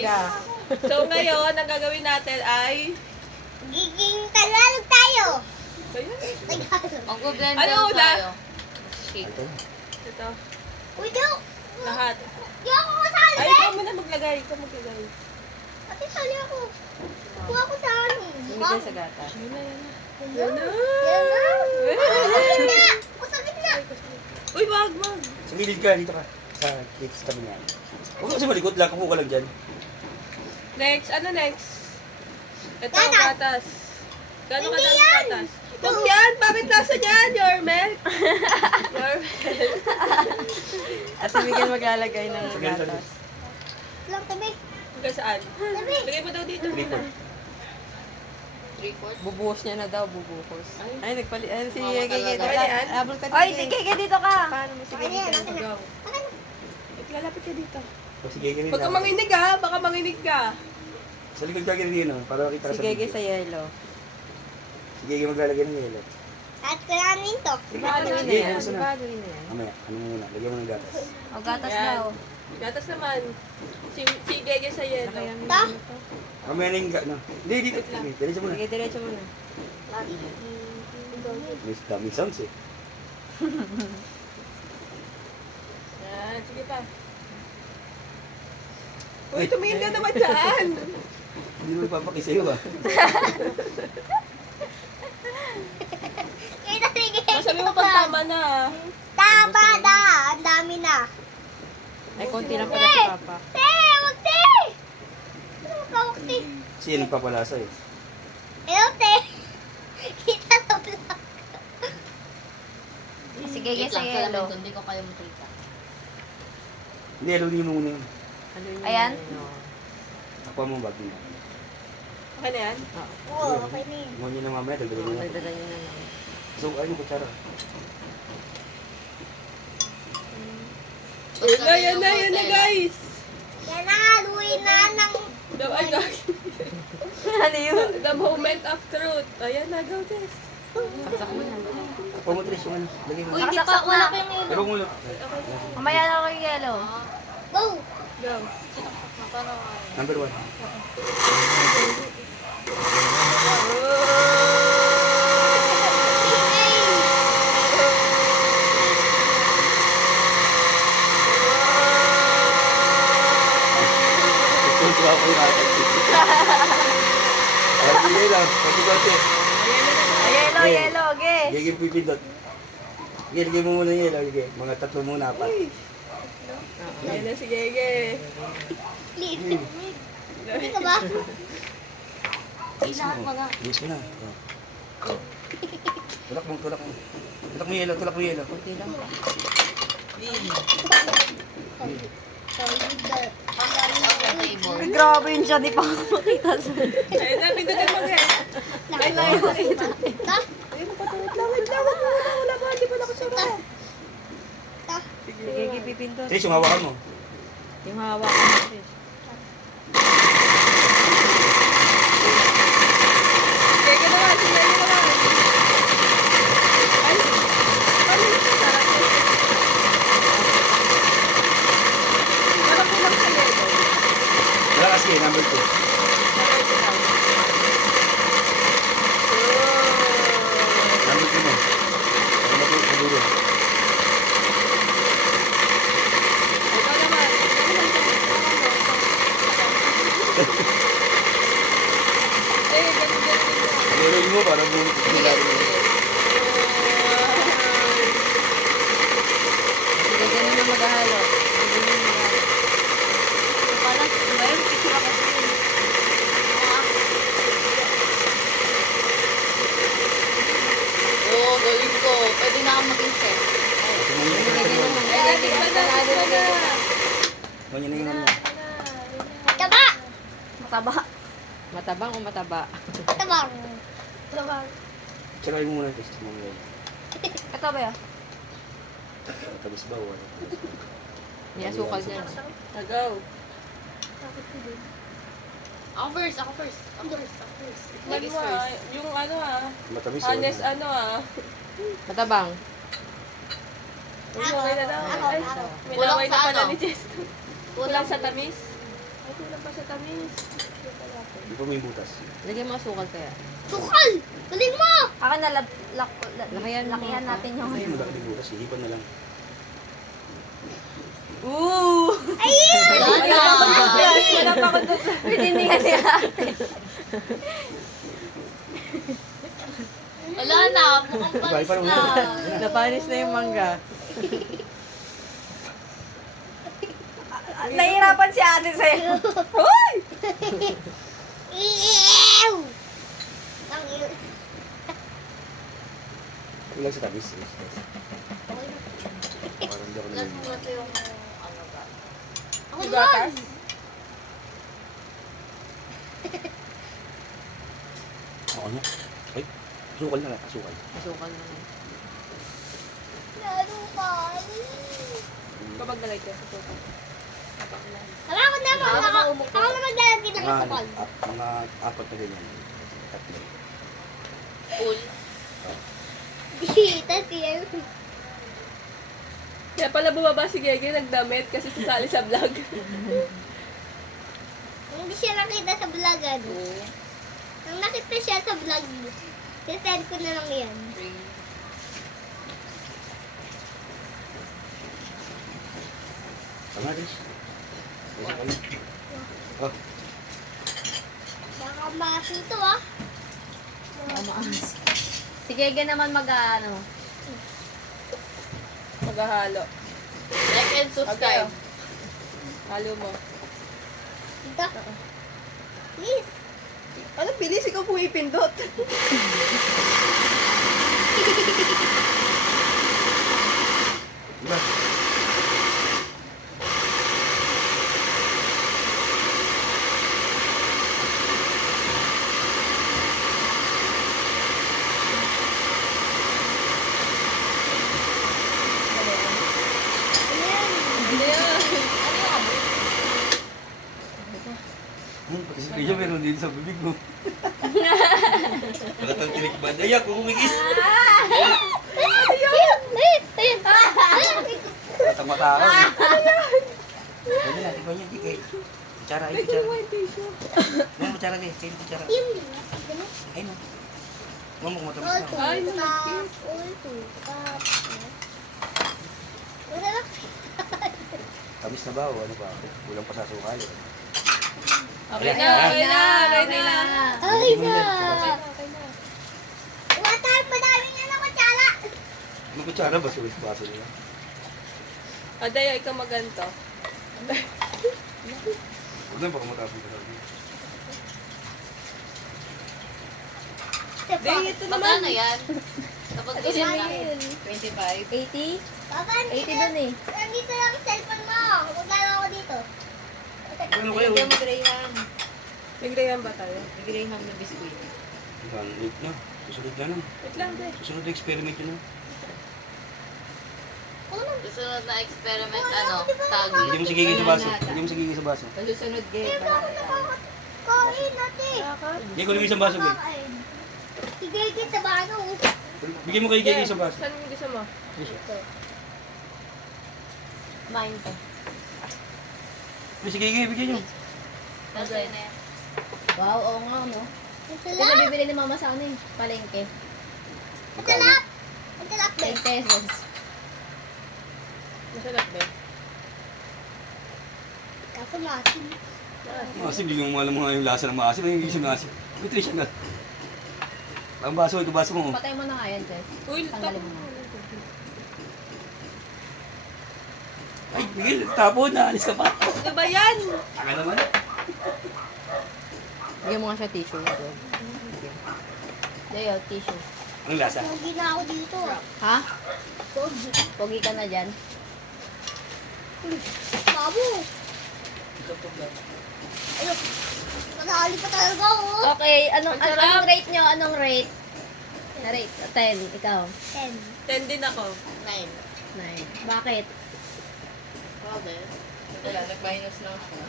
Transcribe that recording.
So ngayon, ang gagawin natin ay... Giging Tagalog tayo. Ayun. Mag-blender Ano una? tayo. Shake. Ito. Uy, daw. Lahat. Di ako kasali. Ay, ikaw muna maglagay. Ikaw maglagay. Ate, sali ako. Kuha ko sa ano. Bigyan sa gata. Yan na, yan na. Yan na. Yan na. Kusagin na. Uy, wag. Sa gilid ka, dito ka. Sa kids kami niyan. Huwag kasi malikot lang, kukuha ka lang dyan. Next, ano next? Ito, Gatas. gatas. Gano'ng Hindi kadami yan. gatas? Huwag yan! Bakit nasa dyan? Your milk? Your milk. At si Miguel maglalagay ng gatas. Lang, tabi. Hanggang saan? Tabi. Lagay mo daw dito Tabi muna. po. 3/4. Bubuhos niya na daw, bubuhos. Ay, nagpali... Ay, si Mama Gege. talaga. Yan. Abol ka Ay, dito. Gege, dito ka. Paano mo si Ano Gege? yan? Ano na? Go. Ano na? Wait, lalapit ka dito. O, sige, ganyan Huwag kang manginig ha. Baka manginig ka. Sa likod ka ganyan yun, para makita ka Si sa Gege video. sa yellow. Si Gege maglalagay ng yelo. At kailangan to. Baduin na Sige, yan. gusto na. Baduin na yan. Mamaya, ano muna, lagyan mo ng gatas. O, gatas Yan. daw. Gatas naman. Si Gege sa yelo. Lakayan mo Ta? yun ito. Mamaya na yung no. Hindi, dito. Sige, diretso muna. Sige, diretso mo na. May daming sounds eh. Yan, sige pa. Uy, tumingin ka naman dyan. Hindi mo ipapaki sa'yo ah. Kita, sige. Sabi mo pag tama na. Tama na. Ang dami na. Ay, konti lang pala si Papa. Te, wag te. Ano ka, wag te? Siya nagpapalasa eh. Hello, te. Kita sa vlog. Si Gege sa yellow. Hindi ko kayo makita. Hindi, alunin mo muna yun. Ano yun? Ayan. Nakuha mo bago na. Okay na yan? Oo, okay na yun. Mo nyo na mamaya, dagdagan Oo, nyo na. nagdagan nyo na lang. So, ayun, kutsara. Yan na guys. Yan na, luwi na ng... Ay, guys. Ano yun? The moment of truth. Ayan na, go Tess. Saksak mo na. Pamutres yung ano. Lagay mo. Uy, di pa. Wala pa yung Pero mo Mamaya na ako yung yellow. Go. Go. Number 1. Ito ako yung atat. Ay, hindi lang. Pati-pati. Yellow, yellow, ge. Giging pipindot. Gigi, lagay mo muna yun. Gigi. Mga 3 muna, 4. Ayan na si Gege. Please. Hindi ka ba? Ayos mo. Ayos mo na. Oh. Tulak mo, tulak mo. Tulak mo yelo, tulak mo yelo. Konti lang. Ay, grabe yun siya. Di pa ako makita sa... Ayan na, pindutin mo guys. Ay, na yun. Ta? Ayun, patawid lang. Wait lang, wala pa. Hindi pa nakasara. Ta? Si Gege pipindot. Trish, yung hawakan mo. Yung hawakan mo, sis. Gege naman, si Gege naman. Ay, paano yung sarap niya? Parang kulang sa yelo. Malakas kayo, number 2. Number 2 mo. Number 2, siguro. Ikaw naman. Eh, ganun. Meron mo, para bumit mo lalo mo. Si Gege naman maghahalo. Si Gege naman maghahalo. Pala, ba yun? Picture ako sa yun. Oo, galing ko. Pwede na akong maging chef. Ito mo yun. Si Gege naman. Ay, tikman na. Mo yun na yung ano. Taba. Mataba. Matabang o mataba? Tabang. Tabang. Tsaray mo muna, Trish. Mo muna. Ito ba yun? Tabis ba? Wala. May asukal dyan. Go. Ako first, ako first. Ako first, ako first. Tikman Ladies mo ah. first. Yung ano ah. Matamis. Honest ano ah. Matabang. Uy, okay na daw. Ako, Ay, ako. may laway na Kulang sa pala ano? ni Jess. Kulang sa tamis. Ito lang pa sa tamis. Di pa may butas. Lagyan mo asukal kaya. Sukal! Galing mo! Ako na Lakihan mo. lakihan natin yung Ay, malaki yung butas. Hihipan na lang. Ooh! Wala pa ako doon. Pinindihan niya. Wala na, mukhang Bye, parang Napanis na yung mangga. Nahihirapan si ate sa'yo. Hoy! Ew! Ang iyo. Ilang sa tabis. Parang hindi ako naliligo. Ako naman! Ako na. Ay, asukal na lang. Asukal. Asukal naman. Lalo pa. Kapag nalagay ka sa sopa. Wala ako naman. Ako naman maglalagay ng sukal. Mga apat na ganyan. Tatlo. Tapos yun. Kaya pala bumaba si Gege nagdamit kasi sasali sa vlog. Hindi siya nakita sa vlog, ano? Nang nakita siya sa vlog, sisend ko na lang yan. Tama, Riz. Asukal na. Oh, Baka maasin to, ah. Si Gege naman mag-ano. Maghahalo. Like and Okay. Halo mo. Dito. Please. Ano bilis? Ikaw pumipindot. diba? Ayan. Ano yan? Pati si Kuya meron din sa bibig mo. Nakatang tinikman. Ayak, kumikis. Ayun. Ayun. Natamata ako. Pwede na, tikman niya. Kay kutsara, ay kutsara. Mama, kutsara din. Kain kutsara. Ayun. Ay, no. Mama, kumatamis All na. two. Ay, Tap. All two. Tap. Wala na. Tamis na ba o ano pa? Kulang pa sa sukal. Okay na, okay na, okay na. Ay na. Okay na. Wala tayong madaming na kutsara. Ano kutsara ba? Sulit baso nila. Adaya, ikaw maganto. Huwag na, baka matapos ka natin. Day, ito naman. yan? Kapag ganyan na. 25. 80? Papa, 80 dun eh. nandito lang ang cellphone mo. Magkano ako dito? Ano kayo? Lagyan mo Graham. May Graham ba tayo? Graham na biskuit. Wait na. Susunod na lang. Wait lang, Day. Susunod na experiment yun na. Susunod na experiment, ano, tagi. Hindi mo sigigil sa baso. Hindi mo sigigil sa baso. Pasusunod, Gay. Kain natin. Hindi ko lang isang baso, babe. Kain. Higigit sa bano. Bigyan mo kay Gigi isang baso. Saan yung gusto mo? Kumain ka. Sige, Gigi, bigyan nyo. Kasi na yan. Wow, oo nga, no? Ito Ito lang. bibili ni mama sa ano eh. Palengke. Ito lang. Ito lang. 10 pesos. Masarap, Day. Ako natin. Maasim, hindi mo alam mo nga yung lasa ng maasim. Ano yung isang maasim? Nutrition na. Ang baso, ito baso mo. Patay mo na nga yan, Tess. Uy, Tanggalin mo na. Ay, Miguel, tapon na. Alis ka pa. ano ba yan? Taka naman. Bigyan mo nga siya tissue. Dayo, tissue. Anong lasa? Pogi na ako dito. Ha? Pogi. Pogi ka na dyan. Babu. Ayun. Manali pa talaga ako. Okay, anong Ang sarap. anong rate nyo? Anong rate? Na rate? 10, ikaw. 10. 10 din ako. 9. Bakit? Wala, nag-minus lang siya.